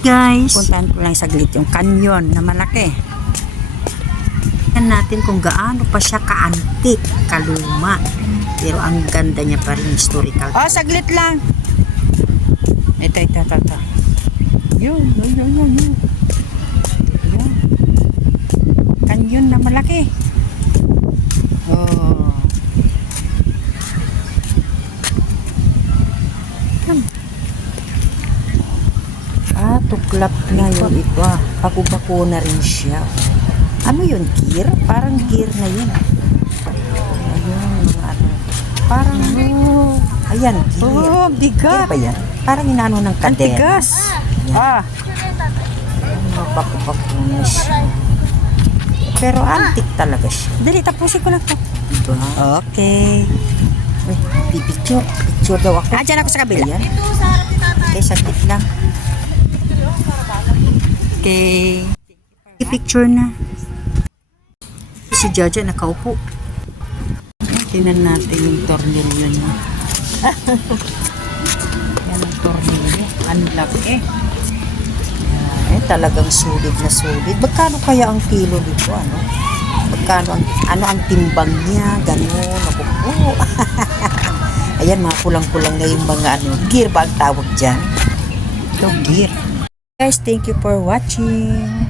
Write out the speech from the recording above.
Guys, Puntahan ko lang saglit yung canyon na malaki. tingnan natin kung gaano pa siya ka-antique, kaluma. Pero ang ganda niya pa rin, historical. Oh, saglit lang. Ito. Yun. Yun. Canyon na malaki. Oh. Tuklap na yun ito. Bago-bako na rin siya. Ano yun, gear? Parang gear na yun. Ayun, ano. Parang, ayan, gear. Oh, Gear bigat. ba yan? Parang inano ng kadena. Antigas. Ah, Bako-bako na siya. Pero antique talaga siya. dali, tapusin ko lang to. Diba? Okay. Uy, picture. Picture daw ako. Dyan ako sa kabila. Ayan. Okay, saglit lang. Okay. I-picture na. Si Jaja nakaupo. Tingnan natin yung tornilyo niya. Yan ang tornilyo. Ang laki. Talagang sulit na sulit. Magkano kaya ang kilo dito? Ano? Magkano ang timbang niya? Ganun. Nakupo. Ayan, mga kulang-kulang na yung mga gear ba ang tawag dyan? Ito, gear. Guys, thank you for watching.